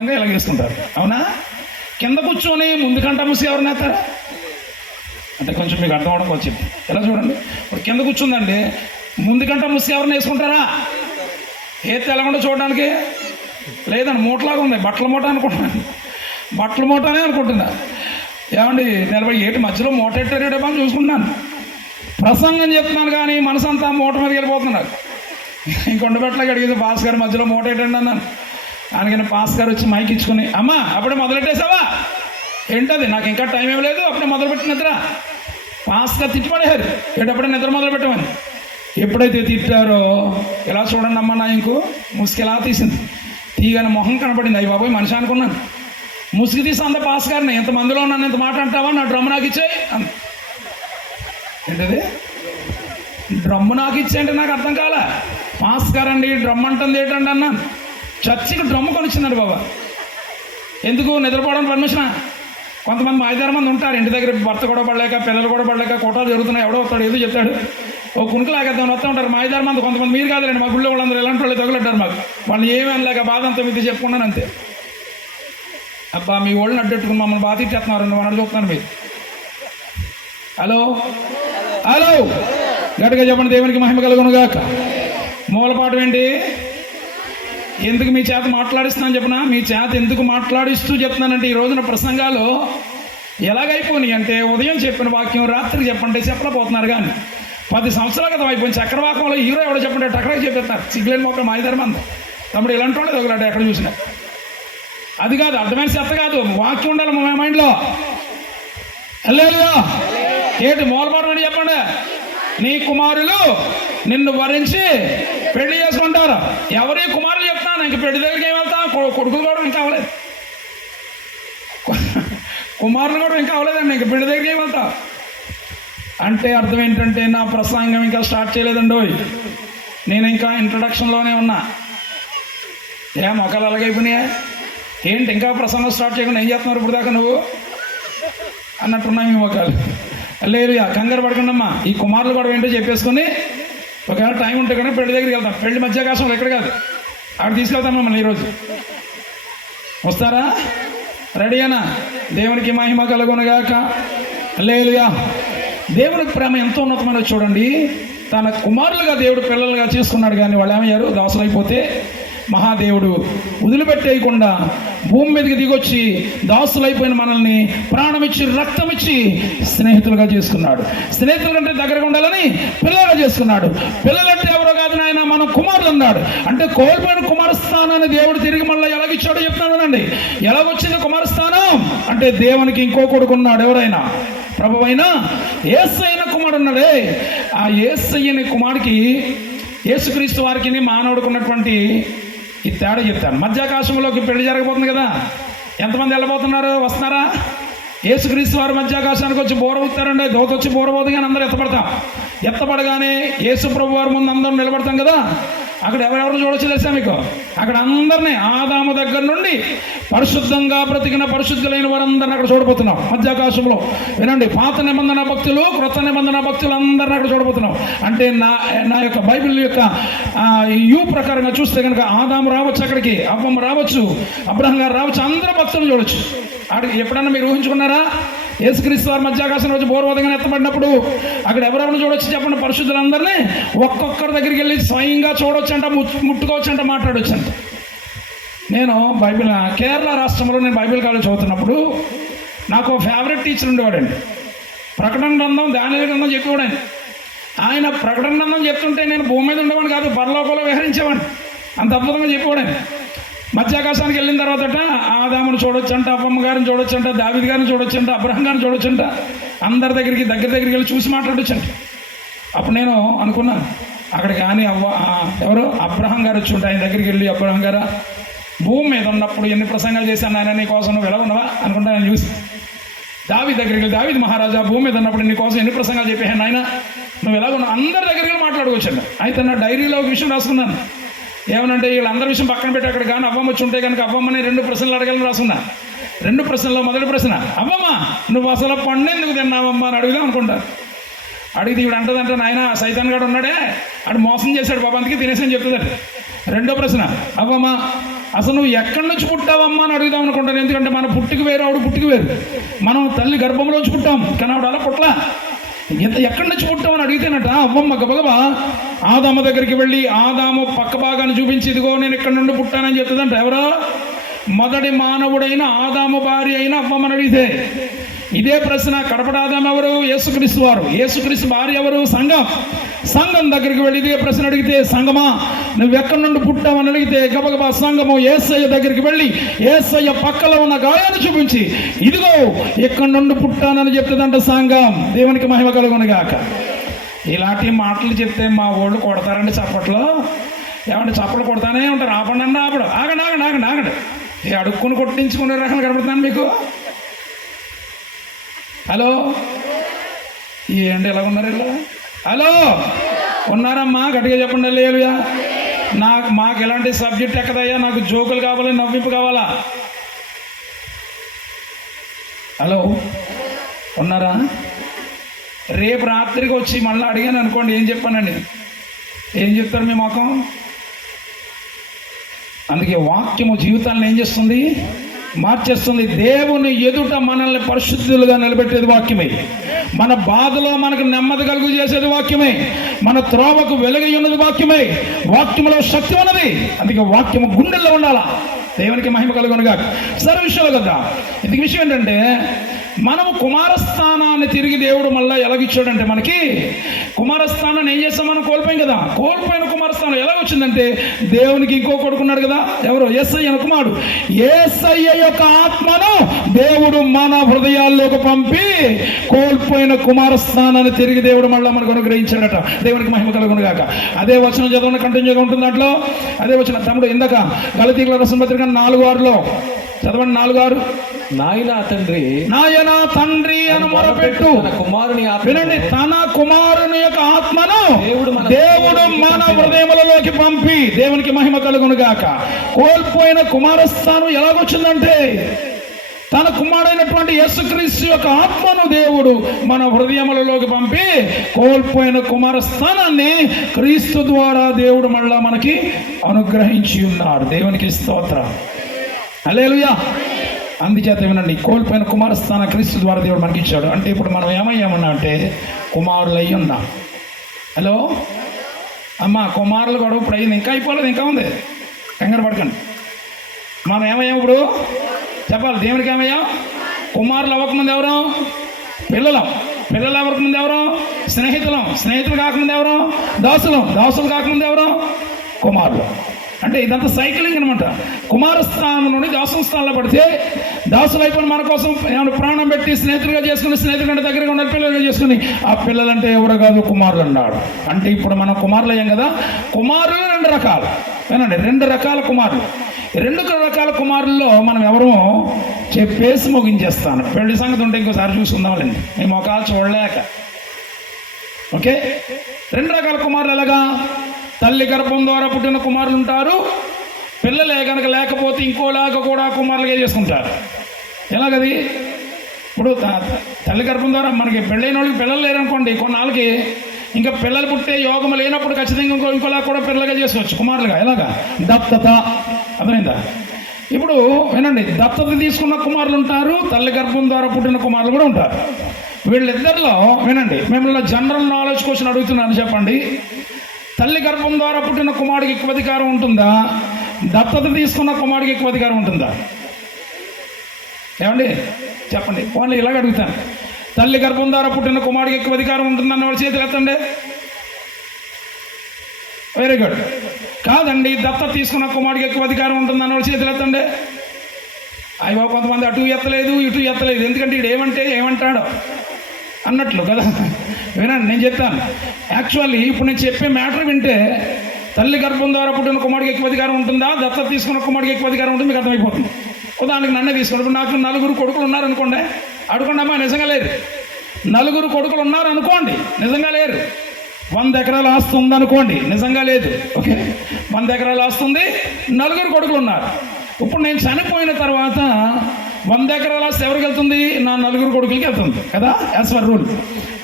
ఇలా చేసుకుంటారు. అవునా? కింద కూర్చొని ముందు కంట మూసి ఎవరిని వేస్తారా అంటే కొంచెం మీకు అర్థం అవడం వచ్చింది. ఎలా చూడండి, ఇప్పుడు కింద కూర్చుందండి, ముందు కంట మూసి ఎవరిని వేసుకుంటారా? ఏతే ఎలాగుండో చూడడానికి లేదండి, మూటలాగా ఉంది, బట్టల మూట అనుకుంటున్నాను, బట్టల మూటనే అనుకుంటున్నా. ఏమండి నిలబడి ఏటి మధ్యలో మూట ఎట్టారేడేమో అని చూసుకుంటున్నాను. ప్రసంగం చెప్తున్నాను కానీ మనసు అంతా మూట మీదకి వెళ్ళిపోతున్నారు. ఇంకొండ బట్టలకి అడిగేది పాస్ గారు మధ్యలో మూట ఏంటండి అన్నాను. అందుకని పాస్ గారు వచ్చి మైక్ ఇచ్చుకుని, అమ్మా అప్పుడే మొదలెట్టేసావా ఏంటది, నాకు ఇంకా టైం ఏం లేదు, అప్పుడే మొదలుపెట్టిన నిద్ర. పాస్ గారు తిట్టిపడేశారు, ఏంటప్పుడే నిద్ర మొదలు పెట్టమని. ఎప్పుడైతే తిట్టారో ఇలా చూడండి అమ్మ, నా ఇంకో ముసుగు ఎలా తీసింది, తీయని మొహం కనపడింది. అయ్యి బాబోయ్ మనిషి అనుకున్నాను. ముసుగు తీసి అంత పాస్ గారిని, ఎంతమందిలో నన్ను ఇంత మాట అంటావా, నా డ్రమ్ము నాకు ఇచ్చేయి అంత. ఏంటది డ్రమ్ము నాకు ఇచ్చేయంటే నాకు అర్థం కాలే. పాస్ గారండి డ్రమ్ అంటుంది ఏంటండి అన్నాను. చర్చికి డ్రమ్ము కొనిచ్చిందండి బాబా. ఎందుకు? నిద్రపోవడానికి పర్మిషన్. కొంతమంది మా 5-6 మంది ఉంటారు ఇంటి దగ్గర, భర్త కూడా పడలేక, పిల్లలు కూడా పడలేక, కోటాలు జరుగుతున్నాయి, ఎవడో వస్తాడు ఏదో చెప్తాడు, ఓ కునుకు లాగేద్దామని వస్తూ ఉంటారు మా 5-6 మంది. కొంతమంది మీరు కాదులేండి, మా గుళ్ళో వాళ్ళందరూ ఎలాంటి వాళ్ళు తగులడ్డారు మాకు. వాళ్ళు ఏమీ అనలేక బాధ అంతా మీతో చెప్పుకున్నాను అంతే. అబ్బా మీ ఓళ్ళని అడ్డెట్టుకుని మమ్మల్ని బాధ ఇచ్చేస్తున్నారు అని చూస్తున్నాను మీరు. హలో హలో గట్టిగా చెప్పండి, దేవునికి మహిమ కలుగునుగాక. మూలపాఠం ఏంటి? ఎందుకు మీ చేత మాట్లాడిస్తున్నాను చెప్పనా? మీ చేత ఎందుకు మాట్లాడిస్తూ చెప్తున్నానంటే, ఈ రోజున ప్రసంగాలు ఎలాగైపోయినాయి అంటే, ఉదయం చెప్పిన వాక్యం రాత్రికి చెప్పంటే చెప్పలేకపోతున్నారు. కానీ 10 సంవత్సరాల క్రితం అయిపోయింది. చక్రవాకంలో హీరో ఎవడో చెప్పంటే టక్కడకి చెప్పేస్తారు. సిగ్గులేని మొక్కలు మా 5-6 మంది. తమ్ముడు ఇలాంటి వాళ్ళు తగులాడు ఎక్కడ చూసినా. అది కాదు, అర్థమైన చెత్త కాదు, వాక్యం ఉండాలి మా మైండ్లో. హల్లెలూయా. ఏంటి మూలపాఠం అని చెప్పండి. నీ కుమారులు నిన్ను వరించి పెళ్లి చేసుకుంటారు. ఎవరి కుమారులు చెప్తాను, ఇంక పెళ్లి దగ్గరికి ఏం వెళ్తా? కొడుకులు కూడా ఇంకా అవ్వలేదు, కుమారులు కూడా ఇంకా అవ్వలేదండి, ఇంక పెళ్లి దగ్గరికి ఏం వెళ్తా అంటే అర్థం ఏంటంటే, నా ప్రసంగం ఇంకా స్టార్ట్ చేయలేదండి. నేను ఇంకా ఇంట్రడక్షన్లోనే ఉన్నా. మొక్కలు అలాగైపోయినాయా ఏంటి? ఇంకా ప్రసంగం స్టార్ట్ చేయకుండా ఏం చేస్తున్నారు ఇప్పుడు దాకా నువ్వు అన్నట్టున్నాయి మీ మొక్కలు. లేదు, కంగారు పడకండమ్మా. ఈ కుమారులు కూడా ఏంటో చెప్పేసుకుని ఒకవేళ టైం ఉంటే కనుక పెళ్లి దగ్గరికి వెళ్తాం. పెళ్లి మధ్యాకాశంలో ఎక్కడ కాదు, అక్కడ తీసుకెళ్తాం మమ్మల్ని. ఈరోజు వస్తారా? రెడీయేనా? దేవునికి మహిమ కలుగునుగాక. హల్లెలూయా. దేవునికి ప్రేమ ఎంతో ఉన్నతమైనది చూడండి. తన కుమారులుగా దేవుడు పిల్లలుగా చేసుకున్నాడు, కానీ వాళ్ళు ఏమయ్యారు? దాసులైపోతే మహాదేవుడు వదిలిపెట్టేయకుండా భూమి మీదకి దిగొచ్చి దాసులైపోయిన మనల్ని ప్రాణమిచ్చి రక్తమిచ్చి స్నేహితులుగా చేసుకున్నాడు. స్నేహితుల కంటే దగ్గరగా ఉండాలని పిల్లలుగా చేసుకున్నాడు. పిల్లలంటే ఎవరో కాదు నాయన, మనం కుమారులు అన్నాడు. అంటే కోల్పోయిన కుమారస్థానాన్ని దేవుడు తిరిగి మళ్ళీ ఎలాగిచ్చాడో చెప్తానండి. ఎలాగొచ్చింది కుమారస్థానం అంటే, దేవునికి ఇంకో కొడుకున్నాడు. ఎవరైనా ప్రభువైన యేసయ్య కుమారుడు ఉన్నాడే. ఆ యేసయ్యని కుమారుడికి, యేసుక్రీస్తు వారికి మానవుడికి ఉన్నటువంటి ఈ తేడా చెప్తాను. మధ్యాకాశంలోకి పెళ్లి జరగబోతుంది కదా, ఎంతమంది వెళ్ళబోతున్నారు? వస్తున్నారా? యేసుక్రీస్తు వారు మధ్యాకాశానికి వచ్చి బోర ఊతారండి. దోత వచ్చి బోర పోదుగానే అందరూ ఎత్తపడతాం. ఎత్తపడగానే యేసు ప్రభు వారి ముందు అందరూ నిలబడతాం కదా. అక్కడ ఎవరెవరు చూడొచ్చు తెలుసా మీకు? అక్కడ అందరినీ ఆదాము దగ్గర నుండి పరిశుద్ధంగా బ్రతికిన పరిశుద్ధులైన వారందరిని అక్కడ చూడబోతున్నాం మధ్యాకాశంలో. వినండి, పాత నిబంధన భక్తులు, క్రొత్త నిబంధన భక్తులు అందరిని అక్కడ చూడబోతున్నాం. అంటే నా యొక్క బైబిల్ యొక్క యూ ప్రకారంగా చూస్తే కనుక ఆదాము రావచ్చు, అక్కడికి అవ్వమ్మ రావచ్చు, అబ్రహం గారు రావచ్చు, అందరూ భక్తులు చూడొచ్చు. అక్కడికి ఎప్పుడన్నా మీరు ఊహించుకున్నారా? యేసుక్రీస్తు వారు మధ్యాకాశం రోజు బోర్వదగా ఎత్తబడినప్పుడు అక్కడ ఎవరెవరిని చూడొచ్చు చెప్పండి? పరిశుద్ధులందరినీ ఒక్కొక్కరి దగ్గరికి వెళ్ళి స్వయంగా చూడొచ్చంట, ముట్టుకోవచ్చంట, మాట్లాడొచ్చంట. నేను కేరళ రాష్ట్రంలో నేను బైబిల్ కాలేజ్ చదువుతున్నప్పుడు నాకు ఫేవరెట్ టీచర్ ఉండేవాడండి. ప్రకటన గ్రంథం, దానియేలు గ్రంథం చెప్పేవాడండి. ఆయన ప్రకటన గ్రంథం చెప్తుంటే నేను భూమి మీద ఉండేవాడిని కాదు, పరలోకంలో విహరించేవాడిని. అంత అద్భుతంగా చెప్పేవాడండి. మధ్యాకాశానికి వెళ్ళిన తర్వాత ఆదామును చూడొచ్చంట, అవ్వమ్మ గారిని చూడొచ్చంట, దావీదు గారిని చూడొచ్చంట, అబ్రహం గారిని చూడొచ్చంట, అందరి దగ్గరికి వెళ్ళి చూసి మాట్లాడొచ్చంట. అప్పుడు నేను అనుకున్నాను, అక్కడ కానీ ఎవరు అబ్రహం గారు వచ్చి ఉంటే ఆయన దగ్గరికి వెళ్ళి, అబ్రహం గారా, భూమి మీద ఉన్నప్పుడు ఎన్ని ప్రసంగాలు చేశాను ఆయన నీ కోసం, నువ్వు ఎలా ఉన్నావా అనుకుంటా. నేను చూసి దావీదు దగ్గరికి వెళ్ళి, దావీదు మహారాజా భూమి మీద ఉన్నప్పుడు నీ కోసం ఎన్ని ప్రసంగాలు చెప్పాను ఆయన, నువ్వు ఎలా ఉన్నావు, అందరి దగ్గరికి మాట్లాడుకోవచ్చండి. అయితే నా డైరీలో ఒక విషయం రాసుకున్నాను. ఏమనంటే, వీళ్ళందరి విషయం పక్కన పెట్టి అక్కడ కానీ అవ్వమ్మ వచ్చి ఉంటే కనుక అవ్వమ్మని 2 ప్రశ్నలు అడగాలని రాసుకున్నా. 2 ప్రశ్నల్లో మొదటి ప్రశ్న, అవ్వమ్మ నువ్వు అసలు పండు ఎందుకు తిన్నావమ్మా అని అడుగుదాం అనుకుంటా. అడిగితే ఇవి అంటదంటే, నాయన సైతాన్ గాడు ఉన్నాడే, ఆడు మోసం చేశాడు బాబా, అందుకే తినేసని చెప్తుందట. 2వ ప్రశ్న, అవ్వమ్మ అసలు నువ్వు ఎక్కడి నుంచి పుట్టావమ్మా అని అడుగుదాం అనుకుంటాను. ఎందుకంటే మన పుట్టికి వేరు, ఆవిడ పుట్టికి వేరు. మనం తల్లి గర్భంలోంచి పుట్టాం, కానీ ఆవిడ అలా పుట్ల. ఎక్కడి నుంచి పుట్టామని అడిగితేనట అవ్వమ్మ గబగబా ఆదాము దగ్గరికి వెళ్ళి ఆదాము పక్క భాగాన్ని చూపించి, ఇదిగో నేను ఇక్కడ నుండి పుట్టానని చెప్తుందంట. ఎవరో మొదటి మానవుడైన ఆదాము భార్య అయిన అవ్వమ్మని అడిగితే ఇదే ప్రశ్న. కడపటి ఆదాము ఎవరు? యేసుక్రీస్తు వారు. యేసుక్రీస్తు భార్య ఎవరు? సంఘం. సంఘం దగ్గరికి వెళ్ళి ఇదే ప్రశ్న అడిగితే, సంఘమా నువ్వు ఎక్కడి నుండి పుట్టావని అడిగితే గబగబా సంఘము యేసయ్య దగ్గరికి వెళ్ళి యేసయ్య పక్కలో ఉన్న గాయాన్ని చూపించి, ఇదిగో ఎక్కడి నుండి పుట్టానని చెప్తుందంట సంఘం. దేవునికి మహిమ కలుగునుగాక. ఇలాంటి మాటలు చెప్తే మా వాళ్ళు కొడతారండి చప్పట్లో. ఏమంటే చప్పట్లు కొడతానే ఉంటారు. ఆపండి అన్న ఆపడు. ఆగండి ఆగండి ఆగండి ఆగండి. అడుక్కుని కొట్టించుకునే రకాలు కనబడుతున్నాను మీకు. హలో, ఏంటి ఎలా ఉన్నారు ఇలా? హలో, ఉన్నారమ్మా? గట్టిగా చెప్పండి. లేలుయా. మాకు ఎలాంటి సబ్జెక్ట్ ఎక్కదయ్యా? నాకు జోకులు కావాలి, నవ్వింపు కావాలా? హలో, ఉన్నారా? రేపు రాత్రికి వచ్చి మళ్ళీ అడిగాను అనుకోండి, ఏం చెప్పానండి? ఏం చెప్తారు మీ మొఖం? అందుకే వాక్యము జీవితాలను ఏం చేస్తుంది? మార్చేస్తుంది. దేవుని ఎదుట మనల్ని పరిశుద్ధులుగా నిలబెట్టేది వాక్యమే. మన బాధలో మనకు నెమ్మది కలుగు చేసేది వాక్యమే. మన త్రోవకు వెలుగై ఉన్నది వాక్యమే. వాక్యములో శక్తి ఉన్నది. అందుకే వాక్యము గుండెల్లో ఉండాలా. దేవునికి మహిమ కలుగునుగా. సరే విషయాలు కదా. ఇది విషయం ఏంటంటే, మనము కుమారస్థానాన్ని తిరిగి దేవుడు మళ్ళీ ఎలాగిచ్చాడంటే, మనకి కుమారస్థానాన్ని ఏం చేస్తాం? మనం కోల్పోయాం కదా. కోల్పోయిన కుమారస్థానం ఎలాగొచ్చిందంటే, దేవునికి ఇంకో కొడుకున్నాడు కదా. ఎవరు? యేసయ్య కుమారుడు. యేసయ్య యొక్క ఆత్మను దేవుడు మన హృదయాల్లోకి పంపి కోల్పోయిన కుమారస్థానాన్ని తిరిగి దేవుడు మళ్ళీ మనకు అనుగ్రహించాడట. దేవునికి మహిమ కలుగునుగాక. అదే వచనం చదవడం కంటిన్యూగా ఉంటుంది దాంట్లో. అదే వచనం తమ్ముడు ఇందాక గలతీయుల రాసిన పత్రిక 4:6 చదవండి. 4:6. నాయనా తండ్రి అని మొరపెట్టు, వినండి, తన కుమారుని యొక్క ఆత్మను దేవుడు మన హృదయములలోకి పంపి. దేవునికి మహిమ కలుగును గాక. కోల్పోయిన కుమారస్థానం ఎలాగొచ్చిందంటే, తన కుమారుడైనటువంటి యేసుక్రీస్తు యొక్క ఆత్మను దేవుడు మన హృదయములలోకి పంపి కోల్పోయిన కుమారస్థానాన్ని క్రీస్తు ద్వారా దేవుడు మళ్ళా మనకి అనుగ్రహించి ఉన్నాడు. దేవునికి స్తోత్రం. హల్లెలూయా. అందుచేత వినండి, కోల్పోయిన కుమారస్థానం క్రీస్తు ద్వారా దేవుడు మనకి ఇచ్చాడు. అంటే ఇప్పుడు మనం ఏమయ్యామన్నా అంటే కుమారులు అయ్యి ఉన్నాం. హలో అమ్మ, కుమారులు గొడవ ఇప్పుడు అయింది, ఇంకా అయిపోలేదు, ఇంకా ఉంది, కంగారు పడకండి. మనం ఏమయ్యాం ఇప్పుడు? చెప్పాలి. దేవునికి ఏమయ్యాం? కుమారులు అవ్వకముందు ఎవరు? పిల్లలం. పిల్లలు అవ్వకముందు ఎవరు? స్నేహితులం. స్నేహితులు కాకముందు ఎవరు? దాసులం. దాసులు కాకముందు ఎవరు? కుమారులు. అంటే ఇదంతా సైక్లింగ్ అనమాట. కుమారస్థానం నుండి దాసుల స్థానంలో పడితే, దాసులు అయిపోయిన మన కోసం ప్రాణం పెట్టి స్నేహితులుగా చేసుకుని, స్నేహితుల కంటే దగ్గరగా ఉన్న పిల్లలుగా చేసుకుని, ఆ పిల్లలంటే ఎవరు కాదు? కుమారులు అన్నాడు. అంటే ఇప్పుడు మనం కుమారులు అయ్యాం కదా. కుమారులు 2 రకాలు. వినండి, 2 రకాల కుమారులు. 2 రకాల కుమారుల్లో మనం ఎవరో చెప్పేసి ముగించేస్తాను. పెళ్లి సంగతి ఉంటే ఇంకోసారి చూసుకుందాంలేండి, మీ మొఖాలు చూడలేక. ఓకే, 2 రకాల కుమారులు ఎలాగా? తల్లి గర్భం ద్వారా పుట్టిన కుమారులు ఉంటారు. పిల్లలే కనుక లేకపోతే ఇంకోలాగా కూడా కుమారులుగా చేసుకుంటారు. ఎలాగది? ఇప్పుడు తల్లి గర్భం ద్వారా మనకి పెళ్ళైన వాళ్ళకి పిల్లలు లేరనుకోండి, కొన్నాళ్ళకి ఇంకా పిల్లలు పుట్టే యోగం లేనప్పుడు ఖచ్చితంగా ఇంకోలా కూడా పిల్లలుగా చేసుకోవచ్చు, కుమారులుగా. ఎలాగా? దత్తత. అర్థమైందా? ఇప్పుడు వినండి, దత్తత తీసుకున్న కుమారులు ఉంటారు, తల్లి గర్భం ద్వారా పుట్టిన కుమారులు కూడా ఉంటారు. వీళ్ళిద్దరిలో వినండి, మిమ్మల్ని జనరల్ నాలెడ్జ్ క్వశ్చన్ అడుగుతున్నాను, చెప్పండి. తల్లి గర్భం ద్వారా పుట్టిన కుమారుడికి ఎక్కువ అధికారం ఉంటుందా? దత్తత తీసుకున్న కుమారుడికి ఎక్కువ అధికారం ఉంటుందా? ఏమండి చెప్పండి. వాళ్ళు ఇలాగ అడుగుతాను, తల్లి గర్భం ద్వారా పుట్టిన కుమారుడికి ఎక్కువ అధికారం ఉంటుందన్న వాళ్ళు చేతులు ఎత్తండి. Very good. కాదండి, దత్తత తీసుకున్న కుమారుడికి ఎక్కువ అధికారం ఉంటుందన్న వాళ్ళు చేతులు ఎత్తండి. అయ్యో, కొంతమంది అటు ఎత్తలేదు, ఇటు ఎత్తలేదు. ఎందుకంటే ఇడు ఏమంటాడో అన్నట్లు కదా. వినండి, నేను చెప్తాను. యాక్చువల్లీ ఇప్పుడు నేను చెప్పే మ్యాటర్ వింటే, తల్లి గర్భం ద్వారా పుట్టిన కుమారుడికి ఎక్కువ అధికారం ఉంటుందా, దత్తత తీసుకున్న కుమారుడికి ఎక్కువ అధికారం ఉంటుంది, మీకు అర్థమైపోతుంది. ఉదాహరణకి నన్నే తీసుకోండి. ఇప్పుడు నాకు 4 కొడుకులు ఉన్నారనుకోండి. అడుకోండి అమ్మా, నిజంగా లేరు. 4 కొడుకులు ఉన్నారనుకోండి, నిజంగా లేరు. 100 ఎకరాల ఆస్తి ఉందనుకోండి, నిజంగా లేదు. ఓకే, 100 ఎకరాల ఆస్తి ఉంది, 4 కొడుకులు ఉన్నారు. ఇప్పుడు నేను చనిపోయిన తర్వాత 100 ఎకరాల ఆస్తి ఎవరికి వెళ్తుంది? నా 4 కొడుకులకి వెళ్తుంది కదా, యాజ్ పర్ రూల్.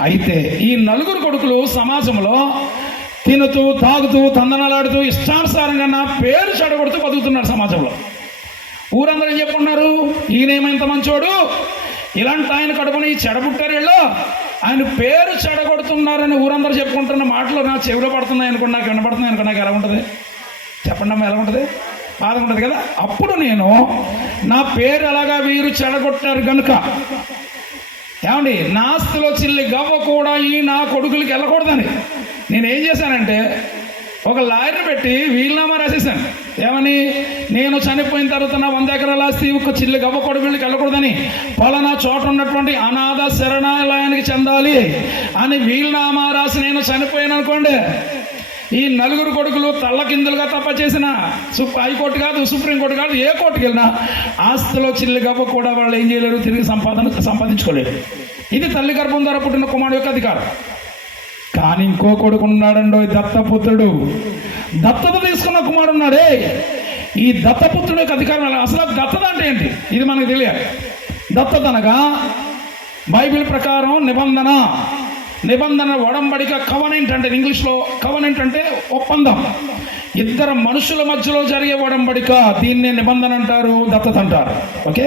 అయితే ఈ 4 కొడుకులు సమాజంలో తినుతూ తాగుతూ తందనాలాడుతూ ఇష్టానుసారంగా నా పేరు చెడగొడుతూ బతుకుతున్నాడు సమాజంలో. ఊరందరూ ఏం చెప్పుకున్నారు, ఈయనేమంత మంచోడు, ఇలాంటి ఆయన కడుపుని చెడబుట్టారు వీళ్ళు, ఆయన పేరు చెడగొడుతున్నారని ఊరందరూ చెప్పుకుంటున్న మాటలు నా చెవిలో పడుతున్నాయి అనుకోండి, నాకు వినపడుతున్నాయి అనుకోండి, నాకు ఎలా ఉంటుంది చెప్పండి అమ్మా, ఎలా ఉంటుంది? బాధ ఉంటుంది కదా. అప్పుడు నేను నా పేరు ఎలాగా వీరు చెడగొట్టారు కనుక ఏమండి నా ఆస్తిలో చిల్లి గవ్వ కూడా ఈ నా కొడుకులకి వెళ్ళకూడదని నేనేం చేశానంటే ఒక లాయర్ని పెట్టి వీలునామా రాసేసాను. ఏమని, నేను చనిపోయిన తర్వాత నా 100 ఎకరాల ఆస్తి ఒక చిల్లి గవ్వ కొడుకులకి వెళ్ళకూడదని, పలానా చోట ఉన్నటువంటి అనాథ శరణాలయానికి చెందాలి అని వీలునామా రాసి నేను చనిపోయాను అనుకోండి, ఈ 4 కొడుకులు తల్లకిందులుగా తప్ప చేసిన హైకోర్టు కాదు, సుప్రీంకోర్టు కాదు, ఏ కోర్టుకి వెళ్ళినా ఆస్తిలో చిల్లి గవ్వ కూడా వాళ్ళు ఏం చేయలేరు, తిరిగి సంపాదించుకోలేరు. ఇది తల్లి గర్భం ద్వారా పుట్టిన కుమారుడు యొక్క అధికారం. కానీ ఇంకో కొడుకు ఉన్నాడండో, దత్తపుత్రుడు, దత్తత తీసుకున్న కుమారుడు ఉన్నాడే. ఈ దత్తపుత్రుడు యొక్క అధికారం అసలు దత్తత అంటే ఏంటి ఇది మనకు తెలియాలి. దత్తత అనగా బైబిల్ ప్రకారం నిబంధన ఒడంబడిక, కవనెంట్ అంటే ఇంగ్లీష్లో కవనెంట్ అంటే ఒప్పందం, ఇద్దరు మనుషుల మధ్యలో జరిగే ఒడంబడిక, దీన్నే నిబంధన అంటారు, దత్తత అంటారు. ఓకే,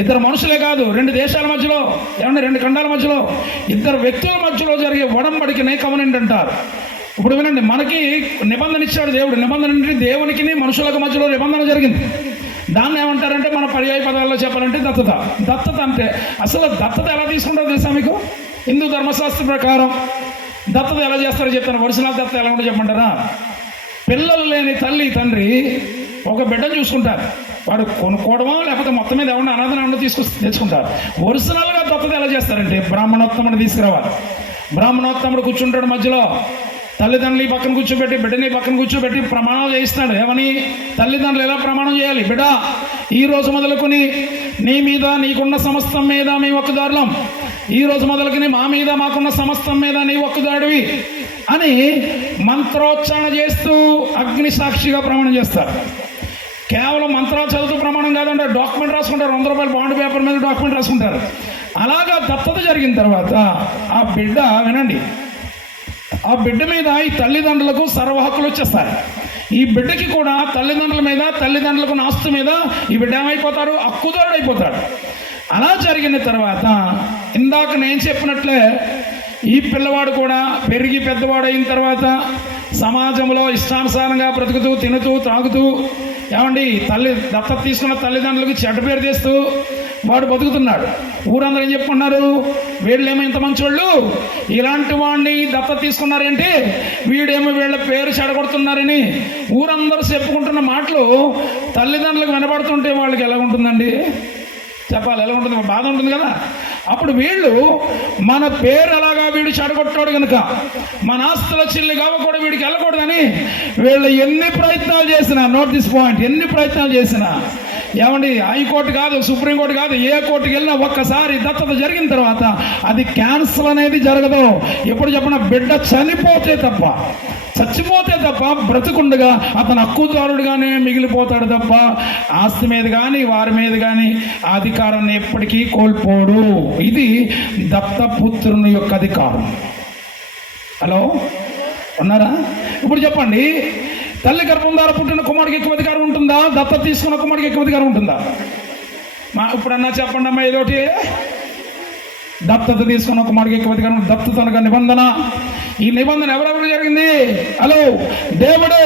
ఇద్దరు మనుషులే కాదు, 2 దేశాల మధ్యలో, ఏమన్నా 2 ఖండాల మధ్యలో, ఇద్దరు వ్యక్తుల మధ్యలో జరిగే ఒడంబడికనే కవనెంట్ అంటారు. ఇప్పుడు వినండి, మనకి నిబంధన ఇచ్చాడు దేవుడు. నిబంధన అంటే దేవునికి మనుషులకు మధ్యలో నిబంధన జరిగింది. దాన్ని ఏమంటారంటే మన పర్యాయ పదాల్లో చెప్పాలంటే దత్తత. దత్తత అంటే అసలు దత్తత ఎలా తీసుకుంటారో తెలుసా మీకు? హిందూ ధర్మశాస్త్రం ప్రకారం దత్తత ఎలా చేస్తారో చెప్తాను. ఒరిజినల్ దత్తత ఎలా ఉంటుందో చెప్పమంటారా? పిల్లలు లేని తల్లి తండ్రి ఒక బిడ్డను చూసుకుంటారు. వాడు కొనుక్కోవడమో లేకపోతే మొత్తం మీద ఎవరిని అనాథనాన్ని తెచ్చుకుంటారు. ఒరిజినల్గా దత్తత ఎలా చేస్తారంటే బ్రాహ్మణోత్తముని తీసుకురావాలి. బ్రాహ్మణోత్తముడు కూర్చుంటాడు మధ్యలో, తల్లిదండ్రులు పక్కన కూర్చోబెట్టి బిడ్డని పక్కన కూర్చోబెట్టి ప్రమాణం చేయిస్తాడు. ఏమని? తల్లిదండ్రులు ఎలా ప్రమాణం చేయాలి? బిడ్డ, ఈ రోజు మొదలుకొని నీ మీద నీకున్న సమస్తం మీద మీ ఒక్కదారులం, ఈ రోజు మొదలుకొని మా మీద మాకున్న సమస్తం మీద నీ ఒక్కదాడివి అని మంత్రోచ్చారణ చేస్తూ అగ్ని సాక్షిగా ప్రమాణం చేస్తారు. కేవలం మంత్రాలు చదువుతూ ప్రమాణం కాదంటే డాక్యుమెంట్ రాసుకుంటారు. 100 రూపాయల బాండ్ పేపర్ మీద డాక్యుమెంట్ రాసుకుంటారు. అలాగా దత్తత జరిగిన తర్వాత ఆ బిడ్డ, వినండి, ఆ బిడ్డ మీద ఈ తల్లిదండ్రులకు సర్వ హక్కులు వచ్చేస్తాయి. ఈ బిడ్డకి కూడా తల్లిదండ్రుల మీద, తల్లిదండ్రులకు ఆస్తి మీద ఈ బిడ్డ ఏమైపోతాడు? హక్కుదారుడు అయిపోతాడు. అలా జరిగిన తర్వాత ఇందాక నేను చెప్పినట్లే ఈ పిల్లవాడు కూడా పెరిగి పెద్దవాడు అయిన తర్వాత సమాజంలో ఇష్టానుసారంగా బ్రతుకుతూ, తినుతూ, తాగుతూ, ఏమండి దత్తత తీసుకున్న తల్లిదండ్రులకు చెడ్డ పేరు తెస్తూ వాడు బతుకుతున్నాడు. ఊరందరూ ఏం చెప్పుకున్నారు? వీళ్ళేమో ఇంత మంచోళ్ళు, ఇలాంటి వాడిని దత్తత తీసుకున్నారేంటి, వీడేమో వీళ్ళ పేరు చెడగొడుతున్నారని ఊరందరూ చెప్పుకుంటున్న మాటలు తల్లిదండ్రులకు వినబడుతుంటే వాళ్ళకి ఎలా ఉంటుందండి? చెప్పాలి, ఎలా ఉంటుంది? బాధ ఉంటుంది కదా. అప్పుడు వీళ్ళు మన పేరు ఎలాగా వీడు చెడగొట్టాడు కనుక మన ఆస్తుల చిల్లి కూడా వీడికి వెళ్ళకూడదని వీళ్ళు ఎన్ని ప్రయత్నాలు చేసినా, నోట్ దిస్ పాయింట్, ఎన్ని ప్రయత్నాలు చేసినా, ఏమండి హైకోర్టు కాదు, సుప్రీంకోర్టు కాదు, ఏ కోర్టుకి వెళ్ళినా ఒక్కసారి దత్తత జరిగిన తర్వాత అది క్యాన్సిల్ అనేది జరగదు. ఎప్పుడు చెప్పిన బిడ్డ చచ్చిపోతే తప్ప బ్రతుకుండగా అతను హక్కుదారుడుగానే మిగిలిపోతాడు తప్ప ఆస్తి మీద కానీ వారి మీద కానీ ఆ అధికారాన్ని ఎప్పటికీ కోల్పోడు. ఇది దత్తపుత్రుని యొక్క అధికారం. హలో, ఉన్నారా? ఇప్పుడు చెప్పండి, తల్లి గర్భం ద్వారా పుట్టిన కుమారుడికి ఎక్కువ అధికారం ఉంటుందా, దత్తత తీసుకున్న కుమారుడికి ఎక్కువ అధికారం ఉంటుందా? ఇప్పుడన్నా చెప్పండి అమ్మా ఏదోటి. దత్తత తీసుకున్న కుమారుడికి ఎక్కువ అధికారం. దత్తత అనగా నిబంధన. ఈ నిబంధన ఎవరెవరు జరిగింది? హలో, దేవుడే.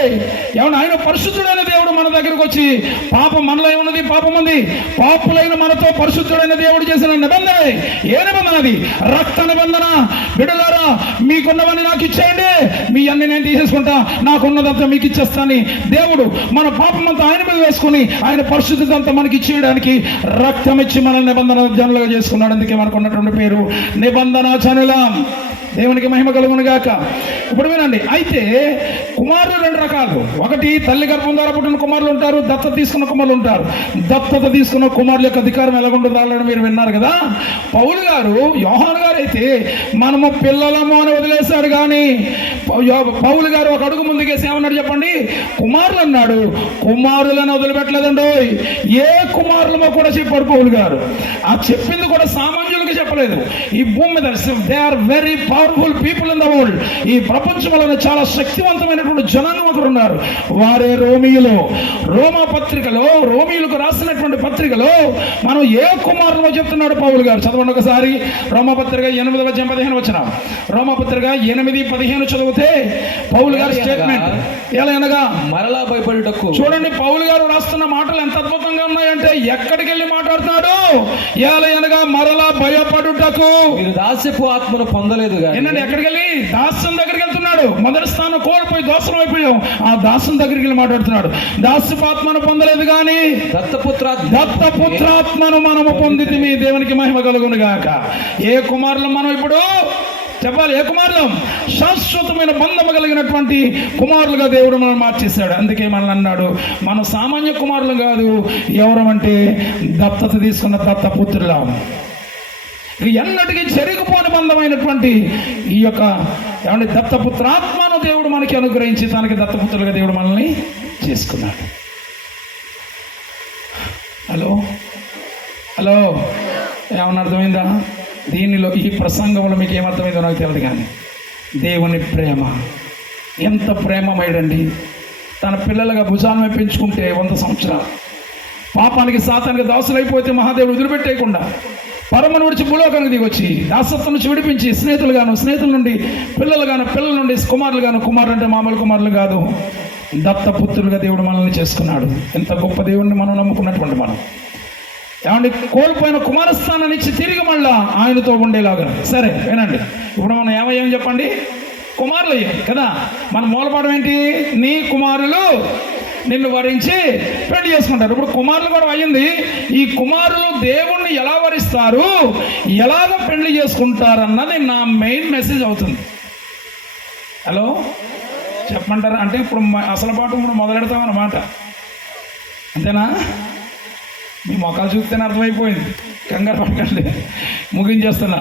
ఏమన్నా ఆయన పరిశుద్ధుడైన దేవుడు మన దగ్గరకు వచ్చి, పాపం మనలో ఏమన్నది? పాపం ఉంది. పాపులైన మనతో పరిశుద్ధుడైన దేవుడు చేసిన నిబంధన. ఏ నిబంధన అది? రక్త నిబంధన. బిడ్డలారా, మీకున్నవన్నీ నాకు ఇచ్చేయండి, మీ అన్ని నేను తీసేసుకుంటా, నాకున్నదంతా మీకు ఇచ్చేస్తాను. దేవుడు మన పాపం అంతా ఆయన మీద వేసుకుని ఆయన పరిశుద్ధత అంతా మనకి ఇచ్చేయడానికి రక్తం ఇచ్చి మన నిబంధన జనులుగా చేసుకున్నాడు. అందుకే మనకు ఉన్నటువంటి పేరు నిబంధన జనులం. దేవునికి మహిమ కలుగును గాక. ఇప్పుడు వినండి, అయితే కుమారులు 2 రకాలు. ఒకటి తల్లి గర్భం ద్వారా పుట్టిన కుమారులు ఉంటారు, దత్తత తీసుకున్న కుమారులు ఉంటారు. దత్తత తీసుకున్న కుమారుల యొక్క అధికారం ఎలాగుంటుందో ఆల్రెడీ మీరు విన్నారు కదా. పౌలు గారు, యోహాను గారు అయితే మనము పిల్లలము అని వదిలేశాడు. కానీ పౌలు గారు ఒక అడుగు ముందుకేసి ఏమన్నాడు చెప్పండి? కుమారులు అన్నాడు. కుమారులను వదిలిపెట్టలేదండి. ఏ కుమారులమో కూడా చెప్పాడు పౌలు గారు. ఆ చెప్పింది కూడా సామాన్యులకు చెప్పలేదు. లేదు. ఈ భూమి మీద they are very powerful people in the world. ఈ ప్రపంచంలో చాలా శక్తివంతమైనటువంటి జనాంగం ఒకరు ఉన్నారు. వారే రోమియులు. రోమా పత్రికలో, రోమియులకు రాసినటువంటి పత్రికలో మనం ఏ కుమారులో చెప్తున్నాడు పౌలు గారు. చదవండి ఒకసారి. రోమపత్రిక 8:15 రోమపత్రిక 8:15 చదివితే పౌలు గారి స్టేట్మెంట్ ఎలా అనగా మరలా భయపడుటకు. చూడండి పౌలు గారు రాస్తున్న మాటలు ఎంత అద్భుతంగా ఉన్నాయంటే ఎక్కడికి వెళ్ళి మాట్లాడుతున్నాడు. ఎలా అనగా మరలా భయపడుటకు. మీరు దాస్యపు ఆత్మను పొందలేదు కానీ. ఏంటంటే ఎక్కడికి వెళ్ళి దాస్యం దగ్గరికి వెళ్తున్నాడు. మొదటి స్థానం కోల్పోయి దోషం అయిపోయాం. ఆ దాస్యం దగ్గరికి వెళ్ళి మాట్లాడుతున్నాడు. దాస్యపు ఆత్మను పొందలేదు కానీ దత్తపుత్రాత్మను మనము పొందితిమి. దేవునికి మహిమ కలుగును గాక. ఏ కుమారులు మనం ఇప్పుడు చెప్పాలి? ఏ కుమారులం? శాశ్వతమైన బంధము కలిగినటువంటి కుమారులుగా దేవుడు మనం మార్చేశాడు. అందుకే మనల్ని అన్నాడు మనం సామాన్య కుమారులు కాదు, ఎవరమంటే దత్తత తీసుకున్న దత్తపుత్రులం. ఎన్నటికీ చెరిగిపోని బంధమైనటువంటి ఈ యొక్క ఏమంటే దత్తపుత్రాత్మను దేవుడు మనకి అనుగ్రహించి తనకి దత్తపుత్రులుగా దేవుడు మనల్ని చేసుకున్నాడు. హలో హలో ఏమన్నా అర్థమైందా? దీనిలో ఈ ప్రసంగంలో మీకు ఏమర్థమైందో నాకు తెలియదు కానీ దేవుని ప్రేమ ఎంత ప్రేమమయుడండి. తన పిల్లలుగా భుజాన్ని పెంచుకుంటే 100 సంవత్సరాలు పాపానికి సాతానికి దాసులైపోతే మహాదేవుడు వదిలిపెట్టేయకుండా పరమను విడిచి భూలోకానికి దిగొచ్చి దాసత్వం నుంచి విడిపించి స్నేహితుల నుండి పిల్లల నుండి కుమారులు అంటే మామూలు కుమారులు కాదు, దత్తపుత్రులుగా దేవుడు మనల్ని చేసుకున్నాడు. ఎంత గొప్ప దేవుడిని మనం నమ్ముకున్నటువంటి మనం. ఏమంటే కోల్పోయిన కుమారస్థానాన్ని ఇచ్చి తిరిగి మళ్ళా ఆయనతో ఉండేలాగా. సరే వినండి, ఇప్పుడు మనం ఏమయ్యాం చెప్పండి? కుమారులు అయ్యాం కదా. మన మూలపాఠం ఏంటి? నీ కుమారులు నిన్ను వరించి పెళ్లి చేసుకుంటారు. ఇప్పుడు కుమారులు కూడా అయ్యింది. ఈ కుమారులు దేవుణ్ణి ఎలా వరిస్తారు, ఎలాగ పెళ్లి చేసుకుంటారన్నది నా మెయిన్ మెసేజ్ అవుతుంది. హలో చెప్పమంటారా? అంటే ఇప్పుడు అసలు పాఠం ఇప్పుడు మొదలెడతామన్నమాట. అంతేనా? మీ మొక్కలు చూస్తేనే అర్థమైపోయింది. కంగారు పడకండి, ముగించేస్తున్నా.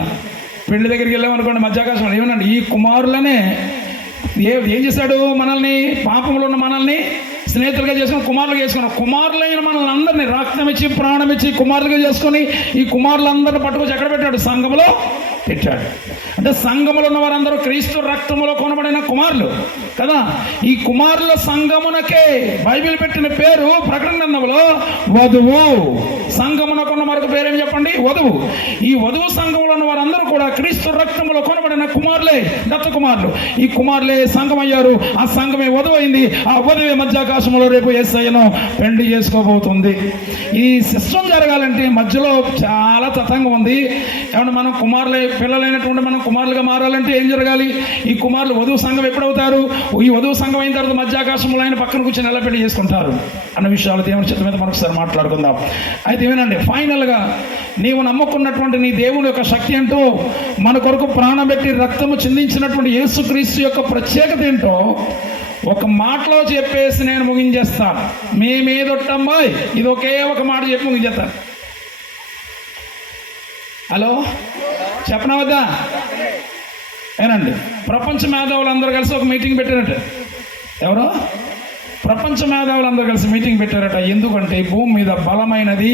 పెళ్లి దగ్గరికి వెళ్ళామనుకోండి మధ్యాకాశంలో ఏమనండి, ఈ కుమారులనే ఏం చేశాడు? మనల్ని పాపంలో ఉన్న మనల్ని స్నేహితులుగా చేసుకుని కుమారులుగా చేసుకున్నాం. కుమారులైన మనల్ని అందరినీ రక్తం ఇచ్చి ప్రాణం ఇచ్చి కుమారులుగా చేసుకొని ఈ కుమారులందరిని పట్టుకొచ్చి ఎక్కడ పెట్టాడు? సంఘములో పెట్టాడు. అంటే సంఘములో ఉన్న వారందరూ క్రీస్తు రక్తములో కొనబడిన కుమారులు కదా. ఈ కుమారుల సంఘమునకే బైబిల్ పెట్టిన పేరు ప్రకటన గ్రంథంలో వధువు. సంఘమునకున్న మరొక పేరేం చెప్పండి? వధువు. ఈ వధువు సంఘంలో ఉన్న వారందరూ కూడా క్రీస్తు రక్తములో కొనబడిన కుమారులే, దత్త కుమారులు. ఈ కుమారులే సంఘం అయ్యారు. ఆ సంఘమే వధువు అయింది. ఆ వధువే మధ్యాకాశంలో రేపు యేసయ్యను పెళ్లి చేసుకోబోతుంది. ఈ సిస్టమ్ జరగాలంటే మధ్యలో చాలా తతంగం ఉంది. ఏమన్నా మనం పిల్లలైనటువంటి మనం కుమారులుగా మారాలంటే ఏం జరగాలి? ఈ కుమారులు వధువు సంఘం ఎప్పుడవుతారు? ఈ వధువు సంఘం అయిన తర్వాత మధ్యాకాశంలో ఆయన పక్కన కూర్చొని ఎలా పెళ్లి చేసుకుంటారు అన్న విషయాలు దేవుని చిత్తం మీద మరొకసారి మాట్లాడుకుందాం. అయితే ఏమేనండి, ఫైనల్గా నీవు నమ్ముకున్నటువంటి నీ దేవుని యొక్క శక్తి ఏంటో, మన కొరకు ప్రాణం పెట్టి రక్తము చిందించినటువంటి యేసుక్రీస్తు యొక్క ప్రత్యేకత ఏంటో ఒక మాటలో చెప్పేసి నేను ముగించేస్తాను. మీ మీదొట్టమ్మాయి ఇది ఒకే ఒక మాట చెప్పి ముగించేస్తాను. హలో చెప్పనా వద్దా? ఏనండి, ప్రపంచ మేధావులు అందరూ కలిసి ఒక మీటింగ్ పెట్టారట. ఎవరో ప్రపంచ మేధావులు అందరూ కలిసి మీటింగ్ పెట్టారట. ఎందుకంటే భూమి మీద బలమైనది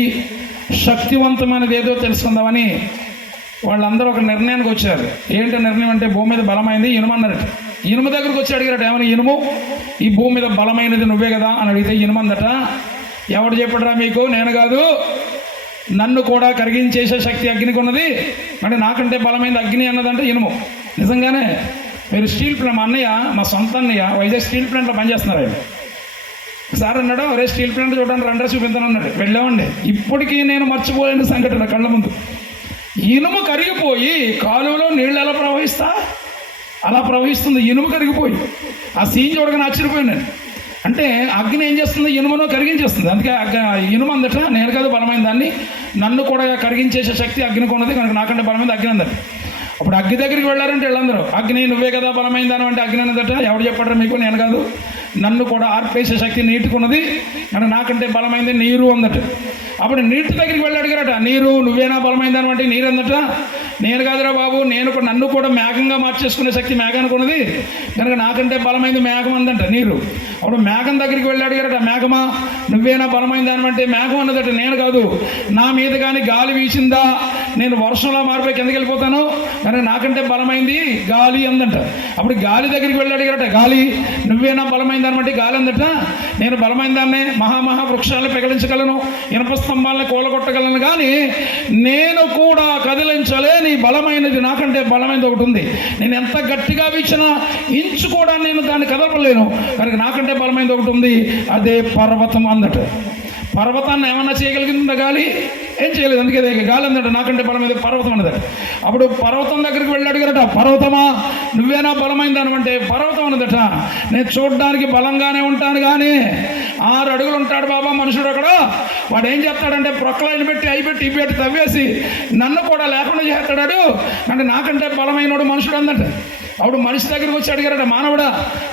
శక్తివంతమైనది ఏదో తెలుసుకుందామని వాళ్ళందరూ ఒక నిర్ణయానికి వచ్చారు. ఏంటో నిర్ణయం అంటే భూమి మీద బలమైనది ఇనుము అన్నారట. ఇనుము దగ్గరకు వచ్చి అడిగారట, ఏమని ఇనుము, ఈ భూమి మీద బలమైనది నువ్వే కదా అని అడిగితే ఇనుము అందట, ఎవడు చెప్పడరా మీకు? నేను కాదు, నన్ను కూడా కరిగించేసే శక్తి అగ్నికి ఉన్నది. అంటే నాకంటే బలమైనది అగ్ని అన్నదంటే ఇనుము. నిజంగానే మీరు స్టీల్ ప్లాంట్, మా అన్నయ్య, మా సొంత అన్నయ్య వైజాగ్ స్టీల్ ప్లాంట్లో పనిచేస్తున్నారు. ఆయన సార్ అన్నాడు, ఒరే స్టీల్ ప్లాంట్ చూడడానికి రండ్రా చూపిద్దాను అన్నాడు. వెళ్ళామండి. ఇప్పటికీ నేను మర్చిపోలేని సంఘటన కళ్ళ ముందు. ఇనుము కరిగిపోయి కాలువలో నీళ్ళు ఎలా ప్రవహిస్తా అలా ప్రవహిస్తుంది. ఇనుము కరిగిపోయి ఆ సీన్ చూడగానే ఆశ్చర్యపోయాను. అంటే అగ్ని ఏం చేస్తుంది? ఇనుమును కరిగించేస్తుంది. అందుకే ఇనుము అందట నేను కాదు బలమైన దాన్ని, నన్ను కూడా కరిగించేసే శక్తి అగ్నికి ఉన్నది కనుక నాకంటే బలమైంది అగ్ని అందట. అప్పుడు అగ్ని దగ్గరికి వెళ్ళారంటే వీళ్ళందరూ, అగ్ని నువ్వే కదా బలమైన దాని అంటే అగ్ని అన్నదట. ఎవడు చెప్పాడు మీకు? నేను కాదు, నన్ను కూడా ఆర్పేసే శక్తి నీటికున్నది కనుక నాకంటే బలమైంది నీరు అందట. అప్పుడు నీటి దగ్గరికి వెళ్ళి అడిగారట, నీరు నువ్వేనా బలమైన దాని అంటే నీరు అందట. నేను కాదురా బాబు, నన్ను కూడా మేఘంగా మార్చేసుకునే శక్తి మేఘానికి ఉన్నది కనుక నాకంటే బలమైంది మేఘం అందంట నీరు. అప్పుడు మేఘం దగ్గరికి వెళ్ళి అడిగారట, మేఘమా నువ్వేనా బలమైన దానివంటే మేఘం అన్నదట, నేను కాదు, నా మీద కానీ గాలి వీచిందా నేను వర్షంలో మారిపోయి కిందకి వెళ్ళిపోతాను, కానీ నాకంటే బలమైంది గాలి అందంట. అప్పుడు గాలి దగ్గరికి వెళ్ళి అడిగారట, గాలి నువ్వేనా బలమైన దానివంటే గాలి అందట, నేను బలమైన దాన్నే, మహా వృక్షాలను పెకలించగలను, ఇనప స్తంభాలను కూలగొట్టగలను, కానీ నేను కూడా కదిలించలేని బలమైనది నాకంటే బలమైనది ఒకటి ఉంది. నేను ఎంత గట్టిగా వీచినా ఇంచు కూడా నేను దాన్ని కదపలేను, కనుక నాకంటే బలమైనది ఒకటి ఉంది, అదే పర్వతం అందట. పర్వతాన్ని ఏమన్నా చేయగలిగిందా గాలి? ఏం చేయలేదు. అందుకే గాలి అందట నాకంటే బలమైనది పర్వతం అన్నదట. అప్పుడు పర్వతం దగ్గరికి వెళ్ళి అడిగారట, పర్వతమా నువ్వేనా బలమైన దానివంటే పర్వతం అన్నదట, నేను చూడడానికి బలంగానే ఉంటాను కానీ 6 అడుగులు ఉంటాడు బాబా మనుషుడు అక్కడ, వాడు ఏం చేస్తాడంటే ప్రొక్కలైన పెట్టి అయి పెట్టి ఇవి పెట్టి తవ్వేసి నన్ను కూడా లేకుండా చేస్తాడు, అంటే నాకంటే బలమైనవాడు మనుషుడు అందట. అప్పుడు మనిషి దగ్గరికి వచ్చి అడిగారట, మానవుడా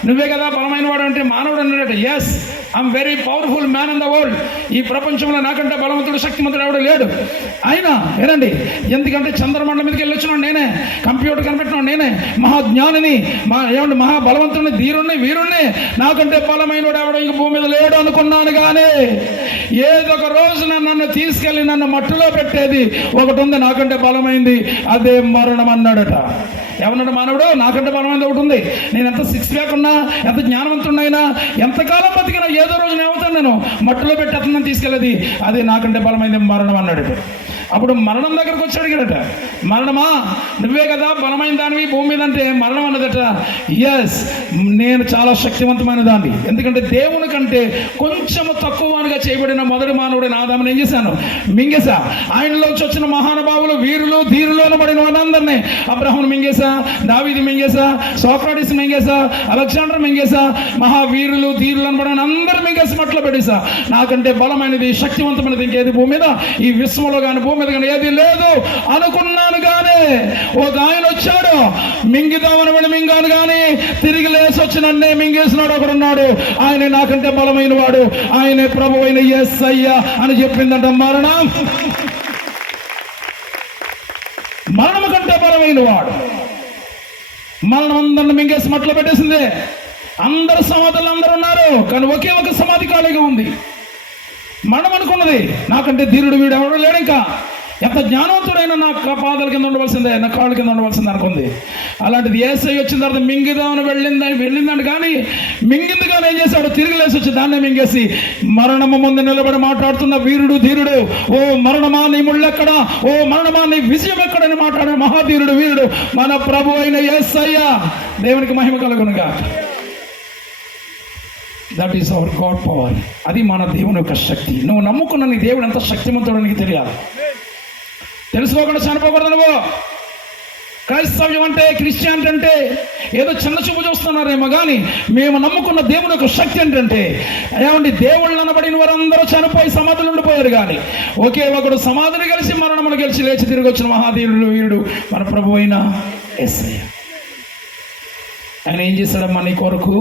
నువ్వే కదా బలమైన వాడు అంటే, మానవుడు అన్నాడట, yes I'm very powerful man in the world, ఈ ప్రపంచంలో నాకంటే బలవంతుడు శక్తిమంతుడు ఎవడు లేడు. అయినా ఏనండి, ఎందుకంటే చంద్రమండలం మీదకి వెళ్ళొచ్చినాడు నేనే, కంప్యూటర్ కనిపెట్టినాడు నేనే, మహాజ్ఞానిని, మహాబలవంతుడిని, ధీరుణ్ణి, వీరుణ్ణి, నాకంటే బలమైనవాడు ఎవడో ఇంక భూమి మీద లేడు అనుకున్నాను, కానీ ఏదో ఒక రోజున నన్ను తీసుకెళ్ళి నన్ను మట్టిలో పెట్టేది ఒకటి ఉంది నాకంటే బలమైంది, అదే మరణం అన్నాడట. ఏమన్నాడు మానవుడు, నాకంటే బలమైనది ఒకటి ఉంది, నేను ఎంత 6 ప్యాక్ ఉన్నా, ఎంత జ్ఞానవంతుడినైనా, ఎంతకాలం బతికినా ఏదో రోజు ఏమవుతాను, నేను మట్టిలో పెట్టి అతను తీసుకెళ్ళేది అదే నాకంటే బలమైనది మరణం అన్నాడు. అప్పుడు మరణం దగ్గరకు వచ్చి అడిగాడట, మరణమా నువ్వే కదా బలమైన దానివి భూమి మీద అంటే, మరణం అన్నదట, ఎస్ నేను చాలా శక్తివంతమైన దాన్ని, ఎందుకంటే దేవుని కంటే కొంచెము తక్కువగా చేయబడిన మొదటి మానవుడైన ఆదాముని ఏం చేశాను, మింగేశా. ఆయనలోంచి వచ్చిన మహానుభావులు, వీరులు, ధీరులు అనబడిన వాళ్ళందరినీ, అబ్రహామును మింగేశా, దావీదు మింగేశా, సోక్రటీస్ మింగేశా, అలెగ్జాండర్ మింగేశా, మహావీరులు, ధీరులు అనబడిన అందరూ మింగేసి మట్లో పెట్టేశా. నాకంటే బలమైనది, శక్తివంతమైనది ఇంకేది భూమి మీద, ఈ విశ్వంలో కానీ భూమి మీద కానీ ఏది లేదు అనుకున్నాను, కానీ ఒక ఆయన వచ్చాడు, మింగిదామని మింగాను, కానీ తిరిగి లేసి వచ్చి నన్నే మింగేసినాడు ఒకడున్నాడు, ఆయన నాకంటే బలమైన వాడు, ఆయనే ప్రభు అయిన యేసయ్య అని చెప్పిందంట. మరణం కంటే బలమైన వాడు. మరణం అందరిని మింగేసి మట్లో పెట్టేసింది. అందరు సమాధులు అందరూ ఉన్నారు, కానీ ఒకే ఒక సమాధి ఖాళీగా ఉంది. మరణం అనుకున్నది, నాకంటే ధీరుడు వీడు ఎవడో లేడు, ఇంకా ఎంత జ్ఞానవంతుడైనా నా పాదాల కింద ఉండవలసిందే, నా కాళ్ళ కింద ఉండవలసిందే అనుకుంది. అలాంటిది యేసయ్య వచ్చిన తర్వాత మింగిదామని వెళ్ళిందని, కానీ మింగింది కానీ ఏం చేశాడు, తిరిగి లేసి వచ్చి దాన్నే మింగేసి మరణము ముందు నిలబడి మాట్లాడుతున్న వీరుడు, ధీరుడు, ఓ మరణమా నీ ముళ్ళెక్కడ, ఓ మరణమా నీ విజయం ఎక్కడని మాట్లాడే మహాధీరుడు, వీరుడు మన ప్రభు అయిన యేసయ్య. దేవునికి మహిమ కలుగునుగా. That is our God power. అది మన దేవుని యొక్క శక్తి. నువ్వు నమ్ముకున్న నీ దేవుడు ఎంత శక్తిమంతుడో నీకు తెలియాలి. తెలుసుకోకుండా చనిపోకూడదు. నువ్వు క్రైస్తవ్యం అంటే, క్రిస్టియానిటీ అంటే ఏదో చిన్న చూపు చూస్తున్నారేమో, కానీ మేము నమ్ముకున్న దేవుని యొక్క శక్తి ఏంటంటే, ఏమండి, దేవుళ్ళు అనబడిన వారందరూ చనిపోయి సమాధులు ఉండిపోయారు, కానీ ఒకే ఒకడు సమాధిని గెలిచి మరణమును గెలిచి లేచి తిరిగి వచ్చిన మహాధీరుడు, వీరుడు మన ప్రభు అయిన యేసయ్య. ఆయన ఏం చేశాడమ్మా నీ కొరకు?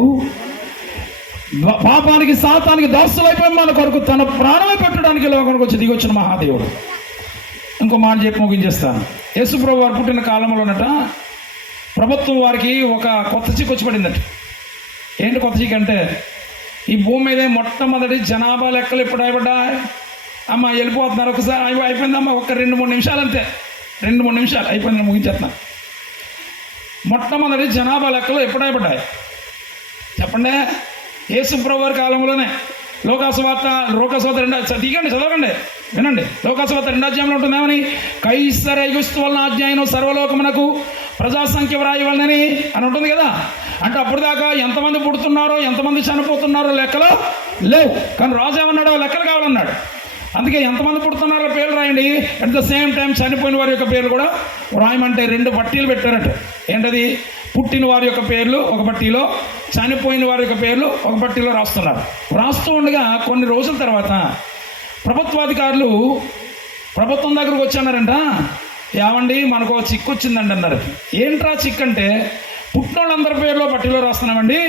పాపానికి, సాతానికి దాసులైపోయి మన కొరకు తన ప్రాణమే పెట్టడానికి లోకానికి వచ్చి దిగొచ్చిన మహాదేవుడు. ఇంకో మాట చెప్పి ముగించేస్తాను. యేసుప్రభు వారు పుట్టిన కాలంలోనట ప్రభుత్వం వారికి ఒక కొత్త చిక్కు వచ్చి పడిందట. ఏంటి కొత్త చిక్కు అంటే, ఈ భూమి మీద మొట్టమొదటి జనాభా లెక్కలు ఎప్పుడు అయిపడ్డాయి? అమ్మ వెళ్ళిపోతున్నారు, ఒకసారి అయిపోయిందమ్మా, ఒక 2-3 నిమిషాలు అంతే, 2-3 నిమిషాలు అయిపోయింది, ముగించేస్తున్నాను. మొట్టమొదటి జనాభా లెక్కలు ఎప్పుడు అయిపడ్డాయి చెప్పండి? యేసుప్రభు వారి కాలంలోనే. లోకాసువార్త 2 దిగండి, చదవండి, వినండి. లోకాసువార్త 2వ అధ్యాయంలో ఉంటుంది, ఏమని? కైసర్ ఐగుస్తు వలన ఆజ్ఞాయను సర్వలోకమునకు ప్రజాసంఖ్య వ్రాయవలనని అని ఉంటుంది కదా. అంటే అప్పుడు దాకా ఎంతమంది పుడుతున్నారో, ఎంతమంది చనిపోతున్నారో లెక్కలు లేవు, కానీ రాజు ఏమన్నాడు, లెక్కలు కావాలన్నాడు. అందుకే ఎంతమంది పుడుతున్నారో పేర్లు రాయండి, అట్ ద సేమ్ టైం చనిపోయిన వారి యొక్క పేర్లు కూడా రాయమంటే 2 పట్టీలు పెట్టారట. ఏంటది? పుట్టిన వారి యొక్క పేర్లు ఒక పట్టీలో, చనిపోయిన వారి యొక్క పేర్లు ఒక పట్టీలో రాస్తున్నారు. రాస్తూ ఉండగా కొన్ని రోజుల తర్వాత ప్రభుత్వాధికారులు ప్రభుత్వం దగ్గరకు వచ్చన్నారంట, ఏమండి మనకు ఒక చిక్కు వచ్చిందండి అన్నారు. ఏంట్రా చిక్కు అంటే, పుట్టిన వాళ్ళందరి పేర్లు పట్టీలో రాస్తున్నామండి,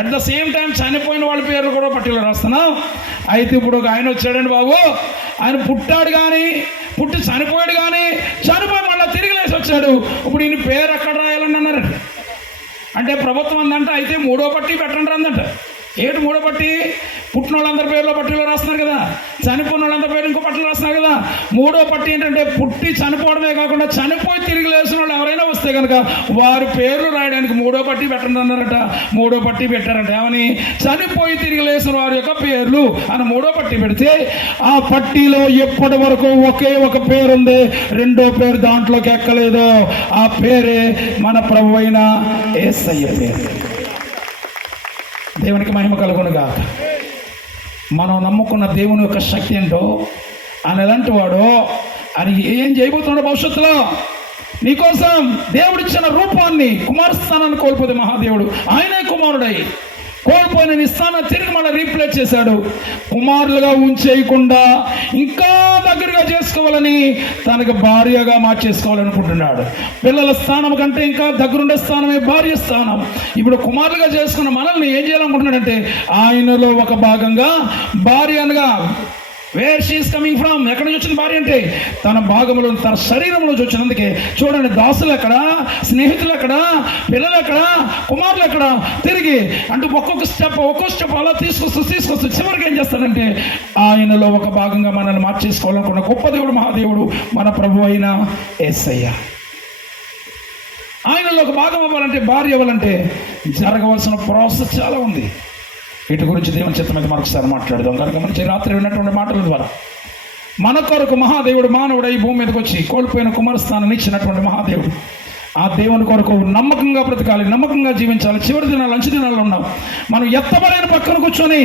అట్ ద సేమ్ టైం చనిపోయిన వాళ్ళ పేర్లు కూడా పట్టీలో రాస్తున్నాం. అయితే ఇప్పుడు ఒక ఆయన వచ్చాడండి బాబు, ఆయన పుట్టాడు కానీ, పుట్టి చనిపోయాడు కానీ, చనిపోయి మళ్ళీ తిరిగి లేసి వచ్చాడు, ఇప్పుడు ఈయన పేరు ఎక్కడ రాయాలని అన్నారంట. అంటే ప్రభుత్వం అందంట, అయితే 3వ పట్టీ పెట్టండి అందంట. ఏడు మూడో పట్టి? పుట్టిన వాళ్ళందరి పేర్లో పట్టిలో రాస్తున్నారు కదా, చనిపోయిన వాళ్ళందరి పేరు ఇంకో పట్టిలో రాస్తున్నారు కదా. మూడో పట్టి ఏంటంటే పుట్టి చనిపోవడమే కాకుండా చనిపోయి తిరిగి లేచిన వాళ్ళు ఎవరైనా వస్తే కనుక వారి పేర్లు రాయడానికి మూడో పట్టి పెట్టండి అన్నారట. మూడో పట్టి పెట్టారట. ఏమని? చనిపోయి తిరిగి లేచిన వారి యొక్క పేర్లు అని మూడో పట్టి పెడితే ఆ పట్టీలో ఎప్పటి వరకు ఒకే ఒక పేరు ఉంది, రెండో పేరు దాంట్లోకి ఎక్కలేదు. ఆ పేరే మన ప్రభు అయిన యేసయ్య పేరు. దేవునికి మహిమ కలుగునుగా. మనం నమ్ముకున్న దేవుని యొక్క శక్తి ఏంటో, ఆయన ఎలాంటి వాడో, ఆయన ఏం చేయబోతున్నాడో భవిష్యత్తులో నీకోసం దేవుడిచ్చిన రూపాన్ని, కుమారస్థానాన్ని కోల్పోతే మహాదేవుడు ఆయనే కుమారుడై కోల్పోయిన నీ స్థానం తిరిగి మళ్ళీ రీప్లేస్ చేశాడు. కుమారులుగా ఉంచేయకుండా ఇంకా దగ్గరగా చేసుకోవాలని తనకు భార్యగా మార్చేసుకోవాలనుకుంటున్నాడు. పిల్లల స్థానం కంటే ఇంకా దగ్గరుండే స్థానమే భార్య స్థానం. ఇప్పుడు కుమారులుగా చేసుకున్న మనల్ని ఏం చేయాలనుకుంటున్నాడంటే ఆయనలో ఒక భాగంగా భార్య అనగా వేర్ షీఈస్ కమింగ్ ఫ్రమ్, ఎక్కడి నుంచి వచ్చిన భార్య అంటే తన భాగంలో, తన శరీరంలో వచ్చినందుకే చూడండి, దాసులు ఎక్కడ, స్నేహితులు ఎక్కడ, పిల్లలు ఎక్కడ, కుమారులు ఎక్కడ, తిరిగి అంటూ ఒక్కొక్క స్టెప్ అలా తీసుకొస్తూ చివరికి ఏం చేస్తాడంటే ఆయనలో ఒక భాగంగా మనల్ని మార్చేసుకోవాలనుకున్న గొప్ప దేవుడు, మహాదేవుడు మన ప్రభు అయిన యేసయ్య. ఆయనలో ఒక భాగం అవ్వాలంటే, భార్య అవ్వాలంటే జరగవలసిన ప్రాసెస్ చాలా ఉంది. వీటి గురించి దేవుని చిత్తం మీద మరొకసారి మాట్లాడదాం. కనుక మంచి రాత్రి విన్నటువంటి మాటల ద్వారా మన కొరకు మహాదేవుడు మానవుడు ఈ భూమి మీదకి వచ్చి కోల్పోయిన కుమారస్థానాన్ని ఇచ్చినటువంటి మహాదేవుడు, ఆ దేవుని కొరకు నమ్మకంగా బ్రతకాలి, నమ్మకంగా జీవించాలి. చివరి దినాలు, అంచు దినాల్లో ఉన్నాం. మనం ఎత్తబడిన పక్కన కూర్చొని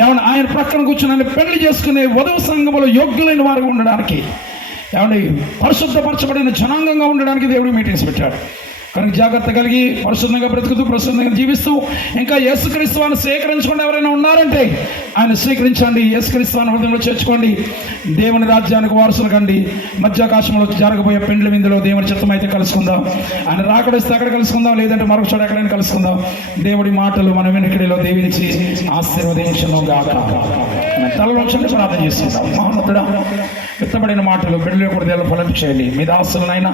ఏమన్నా ఆయన ప్రక్కన కూర్చొని పెళ్లి చేసుకునే వధువు సంఘములో యోగ్యులైన వారుగా ఉండడానికి, ఏమంటే పరిశుద్ధపరచబడిన జనాంగంగా ఉండడానికి దేవుడు మీటింగ్స్ పెట్టాడు. కనుక జాగ్రత్త కలిగి పరిశుద్ధంగా బ్రతుకుతూ పరిశుద్ధంగా జీవిస్తూ ఇంకా యేసుక్రీస్తువాన్ని స్వీకరించకుండా ఎవరైనా ఉన్నారంటే ఆయన స్వీకరించండి, యేసుక్రీస్తువాన్ని హృదయంలో చేర్చుకోండి, దేవుని రాజ్యానికి వారసులు కండి. మధ్యాకాశంలో జరగబోయే పెండ్లి విందులో దేవుని చిత్తం అయితే కలుసుకుందాం. ఆయన రాకడిస్తే అక్కడ కలుసుకుందాం, లేదంటే మరొక చోట ఎక్కడైనా కలుసుకుందాం. దేవుడి మాటలు మన వెనుకడిలో దీవించి ఆశీర్వదించను గాక. తలలో ప్రార్థన చేస్తున్నాం. మహోన్నతుడా, విత్తబడిన మాటలు బిడ్డలు కూడా దేవుడు ఫలం చేయండి. మీ దాసులనైనా